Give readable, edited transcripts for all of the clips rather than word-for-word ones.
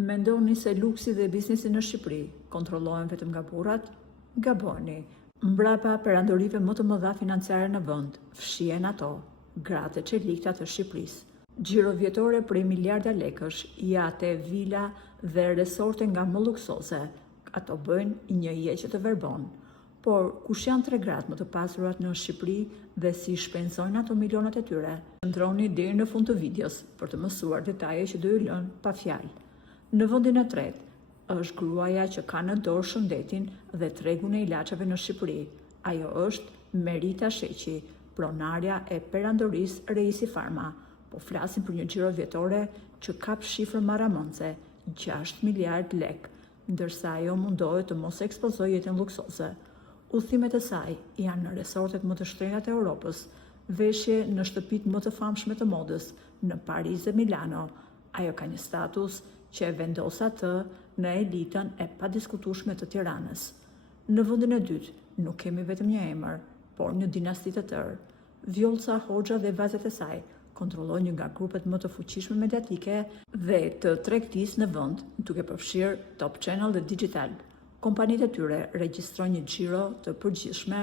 Mendoni se luksi dhe biznesi në Shqipëri kontrollohen vetëm nga burrat? Gaboni. Mbrapa perandorive më të mëdha financiare në vend, fshihen ato, gratë e çelikta të Shqipërisë. Xhiro vjetore prej miliarda lekësh, jate, vila dhe resorte nga më luksoze, ato bëjnë një jeqe të verbon. Por kush janë tre gratë më të pasurat në Shqipëri dhe si shpenzojnë ato milionat e tyre? Qëndroni deri në fund të videos për të mësuar detaje që do ju lën pa fjalë. Në vendin e tretë është gruaja që ka në dorë shëndetin dhe tregun e ilaçeve në Shqipëri. Ajo është Merita Sheqi, pronarja e perandorisë Reisi Pharma. Po flasim për një xhiro vjetore që kap shifrën maramonce, 6 miliard lek, ndërsa ajo mundohet të mos ekspozojë jetën luksoze. Udhëtimet e saj janë në resortet më të shtrenjta të Europës, veshje në shtëpitë më të famshme të modës, në Paris dhe Milano. Ajo ka një status që e vendos atë në elitën e padiskutueshme të Tiranës. Në vendin e dytë nuk kemi vetëm një emër, por një dinasti të tërë. Vjollca Hoxha dhe vajzat e saj kontrollojnë një nga grupet më të fuqishme mediatike dhe të tregtisë në vend, duke përfshirë Top Channel dhe Digital. Kompanitë e tyre regjistrojnë një xhiro të përgjithshme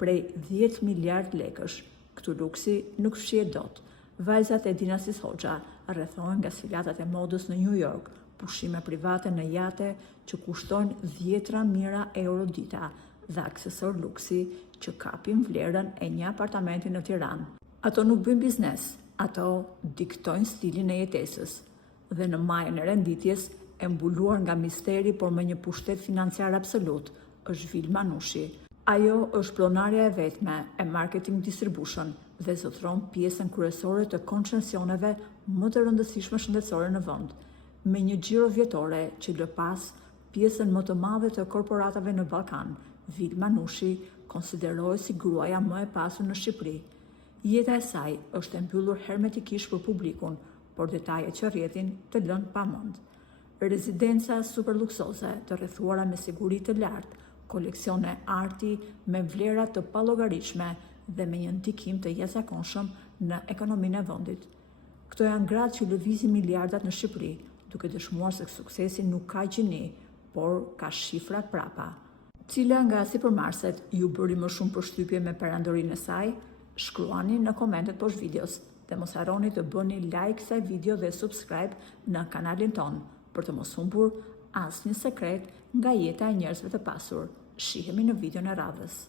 prej 10 miliard lekësh. Këtu luksi nuk fshihet dot. Vajzat e dinastisë Hoxha rrethohen nga sfilatat e modës në New York, pushime private në jate që kushtojnë 10.000 euro dita dhe aksesor luksi që kapin vlerën e një apartamenti në Tiranë. Ato nuk bëjnë biznes, ato diktojnë stilin e jetesës. Dhe në majën e renditjes, e mbuluar nga misteri por me një pushtet financiar absolut, është Vilma Nushi. Ajo është pronarja e vetme e Marketing Distribution dhe zotron pjesën kryesore të koncesioneve më të rëndësishme shëndetësore në vend, me një xhiro vjetore që lë pas pjesën më të madhe të korporatave në Ballkan. Vilma Nushi konsiderohet si gruaja më e pasur në Shqipëri. Jeta e saj është e mbyllur hermetikisht për publikun, por detajet që rrjetin të lënë pamend. Rezidenca super luksoze të rrethuara me siguri të lartë, koleksione arti me vlera të pallogaritshme dhe me një ndikim të jashtëzakonshëm në ekonominë e vendit. Këto janë gratë që lëvizin miliardat në Shqipëri, duke dëshmuar se suksesi nuk ka gjini, por ka shifra prapa. Cila nga sipërmarrëset ju bëri më shumë përshtypje me perandorinë e saj? Shkruani në komentet poshtë videos dhe mos harroni të bëni like kësaj video dhe subscribe në kanalin ton për të mos humbur asnjë sekret nga jeta e njerëzve të pasur. Shihemi në videon e radhës.